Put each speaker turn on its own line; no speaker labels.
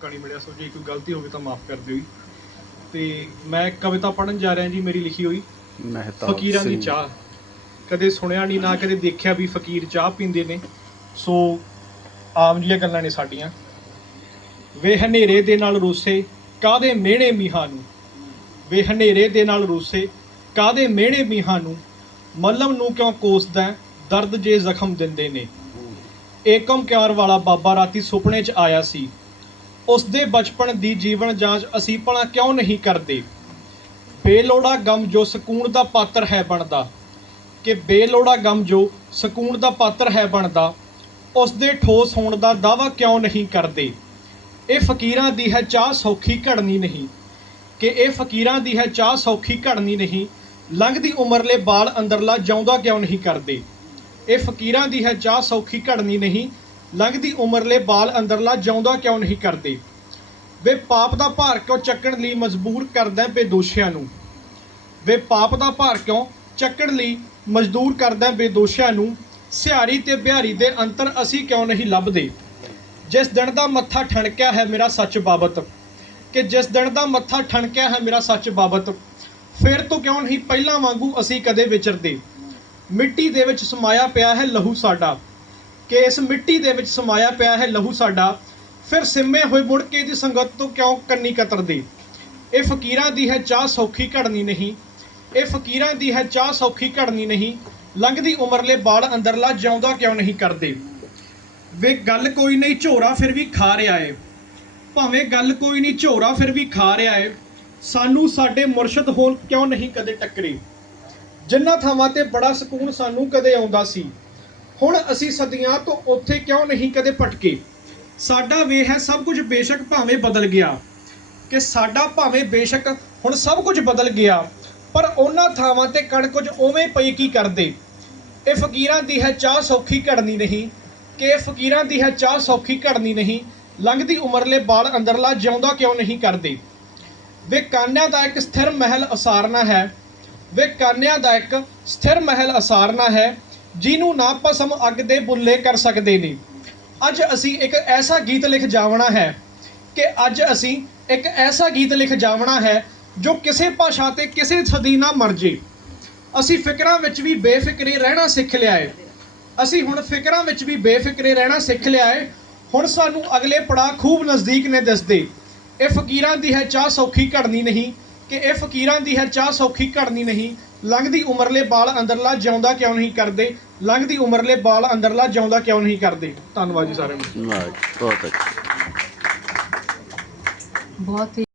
ਕਹਾਣੀ ਮਿਲਿਆ ਸੋ ਜੇ ਕੋਈ ਗਲਤੀ ਹੋਵੇ ਤਾਂ ਮਾਫ ਕਰ ਦਿਓ ਜੀ। ਤੇ ਮੈਂ ਕਵਿਤਾ ਪੜਨ ਜਾ ਰਿਹਾ ਜੀ ਮੇਰੀ ਲਿਖੀ ਹੋਈ।
ਮਹਿਤਾਬ
ਫਕੀਰਾਂ ਦੀ। ਚਾਹ। ਕਦੇ ਸੁਣਿਆ ਨਹੀਂ ਨਾ ਕਦੇ ਦੇਖਿਆ ਵੀ ਫਕੀਰ ਚਾਹ ਪੀਂਦੇ ਨੇ। ਸੋ ਆਮ ਜੀਆਂ ਗੱਲਾਂ ਨੇ ਸਾਡੀਆਂ। ਵੇ ਹਨੇਰੇ ਦੇ ਨਾਲ ਰੋਸੇ ਕਾਦੇ ਮਿਹਣੇ ਮੀਹਾਂ ਨੂੰ? ਵੇ ਹਨੇਰੇ ਦੇ ਨਾਲ ਰੋਸੇ ਕਾਦੇ ਮਿਹਣੇ ਮੀਹਾਂ ਨੂੰ? ਮੱਲਮ ਨੂੰ ਕਿਉਂ ਕੋਸਦਾ? ਦਰਦ ਜੇ ਜ਼ਖਮ ਦਿੰਦੇ ਨੇ। ਏਕਮ ਕਿਆਰ ਵਾਲਾ ਬਾਬਾ ਰਾਤੀ ਸੁਪਨੇ 'ਚ ਆਇਆ ਸੀ। ਉਸ ਦੇ ਬਚਪਨ ਦੀ ਜੀਵਨ ਜਾਂਚ ਅਸੀਂ ਭਲਾ ਕਿਉਂ ਨਹੀਂ ਕਰਦੇ? ਬੇਲੋੜਾ ਗਮ ਜੋ ਸਕੂਨ ਦਾ ਪਾਤਰ ਹੈ ਬਣਦਾ। ਕਿ ਬੇਲੋੜਾ ਗਮ ਜੋ ਸਕੂਨ ਦਾ ਪਾਤਰ ਹੈ ਬਣਦਾ ਉਸ ਦੇ ਠੋਸ ਹੋਣ ਦਾ ਦਾਵਾ ਕਿਉਂ ਨਹੀਂ ਕਰਦੇ? ਇਹ ਫਕੀਰਾਂ ਦੀ ਹੈ ਚਾਹ ਸੌਖੀ ਘੜਨੀ ਨਹੀਂ। ਕਿ ਇਹ ਫਕੀਰਾਂ ਦੀ ਹੈ ਚਾਹ ਸੌਖੀ ਘੜਨੀ ਨਹੀਂ, ਲੰਘਦੀ ਉਮਰਲੇ ਬਾਲ ਅੰਦਰਲਾ ਜਿਉਂਦਾ ਕਿਉਂ ਨਹੀਂ ਕਰਦੇ? ਇਹ ਫਕੀਰਾਂ ਦੀ ਹੈ ਚਾਹ ਸੌਖੀ ਘੜਨੀ ਨਹੀਂ ਲੰਘਦੀ ਉਮਰਲੇ ਬਾਲ ਅੰਦਰਲਾ ਜਿਉਂਦਾ ਕਿਉਂ ਨਹੀਂ ਕਰਦੇ? ਵੇ ਪਾਪ ਦਾ ਭਾਰ ਕਿਉਂ ਚੱਕਣ ਲਈ ਮਜਬੂਰ ਕਰਦਾ ਬੇਦੋਸ਼ਿਆਂ ਨੂੰ? ਵੇ ਪਾਪ ਦਾ ਭਾਰ ਕਿਉਂ ਚੱਕਣ ਲਈ ਮਜ਼ਦੂਰ ਕਰਦਾ ਬੇਦੋਸ਼ਿਆਂ ਨੂੰ? ਸਿਹਾਰੀ ਤੇ ਬਿਹਾਰੀ ਦੇ ਅੰਤਰ ਅਸੀਂ ਕਿਉਂ ਨਹੀਂ ਲੱਭਦੇ? ਜਿਸ ਦਿਨ ਦਾ ਮੱਥਾ ਠਣਕਿਆ ਹੈ ਮੇਰਾ ਸੱਚ ਬਾਬਤ, ਕਿ ਜਿਸ ਦਿਨ ਦਾ ਮੱਥਾ ਠਣਕਿਆ ਹੈ ਮੇਰਾ ਸੱਚ ਬਾਬਤ, ਫਿਰ ਤੋਂ ਕਿਉਂ ਨਹੀਂ ਪਹਿਲਾਂ ਵਾਂਗੂ ਅਸੀਂ ਕਦੇ ਵਿਚਰਦੇ? ਮਿੱਟੀ ਦੇ ਵਿੱਚ ਸਮਾਇਆ ਪਿਆ ਹੈ ਲਹੂ ਸਾਡਾ ਕਿ ਇਸ ਮਿੱਟੀ ਦੇ ਵਿੱਚ ਸਮਾਇਆ ਪਿਆ ਹੈ ਲਹੂ ਸਾਡਾ। ਫਿਰ ਸਿੰਮੇ ਹੋਏ ਮੁੜ ਕੇ ਦੀ ਸੰਗਤ ਤੋਂ ਕਿਉਂ ਕੰਨੀ ਕਤਰਦੇ? ਇਹ ਫਕੀਰਾਂ ਦੀ ਹੈ ਚਾਹ ਸੌਖੀ ਘੜਨੀ ਨਹੀਂ। ਇਹ ਫਕੀਰਾਂ ਦੀ ਹੈ ਚਾਹ ਸੌਖੀ ਘੜਨੀ ਨਹੀਂ। ਲੰਘਦੀ ਉਮਰਲੇ ਬਾਲ ਅੰਦਰਲਾ ਜਿਉਂਦਾ ਕਿਉਂ ਨਹੀਂ ਕਰਦੇ? ਵੇ ਗੱਲ ਕੋਈ ਨਹੀਂ ਝੋਰਾ ਫਿਰ ਵੀ ਖਾ ਰਿਹਾ ਏ। ਭਾਵੇਂ ਗੱਲ ਕੋਈ ਨਹੀਂ ਝੋਰਾ ਫਿਰ ਵੀ ਖਾ ਰਿਹਾ ਏ। ਸਾਨੂੰ ਸਾਡੇ ਮੁਰਸ਼ਦ ਹੋਲ ਕਿਉਂ ਨਹੀਂ ਕਦੇ ਟੱਕਰੇ? ਜਿੰਨਾ ਥਾਵਾਂ ਤੇ ਬੜਾ ਸਕੂਨ ਸਾਨੂੰ ਕਦੇ ਆਉਂਦਾ ਸੀ। ਹੁਣ ਅਸੀਂ ਸਦੀਆਂ ਤੋਂ ਉੱਥੇ ਕਿਉਂ ਨਹੀਂ ਕਦੇ ਭਟਕੇ? ਸਾਡਾ ਵੇ ਹੈ ਸਭ ਕੁਝ ਬੇਸ਼ੱਕ ਭਾਵੇਂ ਬਦਲ ਗਿਆ। ਕਿ ਸਾਡਾ ਭਾਵੇਂ ਬੇਸ਼ੱਕ ਹੁਣ ਸਭ ਕੁਝ ਬਦਲ ਗਿਆ, ਪਰ ਉਹਨਾਂ ਥਾਵਾਂ ਤੇ ਕਣਕ ਕੁਝ ਉਵੇਂ ਪਈ ਕੀ ਕਰਦੇ? ਇਹ ਫਕੀਰਾਂ ਦੀ ਹੈ ਚਾਹ ਸੌਖੀ ਘੜਨੀ ਨਹੀਂ। ਕਿ ਇਹ ਫਕੀਰਾਂ ਦੀ ਹੈ ਚਾਹ ਸੌਖੀ ਘੜਨੀ ਨਹੀਂ। ਲੰਘਦੀ ਉਮਰਲੇ ਬਾਲ ਅੰਦਰਲਾ ਜਿਉਂਦਾ ਕਿਉਂ ਨਹੀਂ ਕਰਦੇ? ਵੇ ਕਾਨਿਆਂ ਦਾ ਇੱਕ ਸਥਿਰ ਮਹਿਲ ਅਸਾਰਨਾ ਹੈ। ਵੇ ਕਾਨਿਆਂ ਦਾ ਇੱਕ ਸਥਿਰ ਮਹਿਲ ਅਸਾਰਨਾ ਹੈ। ਜਿਹਨੂੰ ਨਾ ਭਸਮ ਅੱਗ ਦੇ ਬੁੱਲੇ ਕਰ ਸਕਦੇ ਨੇ ਅੱਜ ਅਸੀਂ ਇੱਕ ਐਸਾ ਗੀਤ ਲਿਖ ਜਾਵਣਾ ਹੈ ਕਿ ਅੱਜ ਅਸੀਂ ਇੱਕ ਐਸਾ ਗੀਤ ਲਿਖ ਜਾਵਣਾ ਹੈ ਜੋ ਕਿਸੇ ਭਾਸ਼ਾ ਤੇ ਕਿਸੇ ਸਦੀ ਨਾ ਮਰ ਜੇ। ਅਸੀਂ ਫਿਕਰਾਂ ਵਿੱਚ ਵੀ ਬੇਫਿਕਰੇ ਰਹਿਣਾ ਸਿੱਖ ਲਿਆ ਹੈ ਅਸੀਂ ਹੁਣ ਫਿਕਰਾਂ ਵਿੱਚ ਵੀ ਬੇਫਿਕਰੇ ਰਹਿਣਾ ਸਿੱਖ ਲਿਆ ਹੈ ਹੁਣ ਸਾਨੂੰ ਅਗਲੇ ਪੜਾਅ ਖੂਬ ਨਜ਼ਦੀਕ ਨੇ ਦਿਸਦੇ। ਇਹ ਫਕੀਰਾਂ ਦੀ ਹੈ ਚਾਹ ਸੌਖੀ ਘੜਨੀ ਨਹੀਂ। ਕਿ ਇਹ ਫਕੀਰਾਂ ਦੀ ਹੈ ਚਾਹ ਸੌਖੀ ਘੜਨੀ ਨਹੀਂ। ਲੰਘਦੀ ਉਮਰਲੇ ਬਾਲ ਅੰਦਰਲਾ ਜਿਉਂਦਾ ਕਿਉਂ ਨਹੀਂ ਕਰਦੇ? ਲੰਘਦੀ ਉਮਰਲੇ ਬਾਲ ਅੰਦਰਲਾ ਜਿਉਂਦਾ ਕਿਉਂ ਨਹੀਂ ਕਰਦੇ? ਧੰਨਵਾਦ ਜੀ ਸਾਰਿਆਂ ਨੂੰ
ਵਾਹ, ਬਹੁਤ ਅੱਛਾ।
ਬਹੁਤ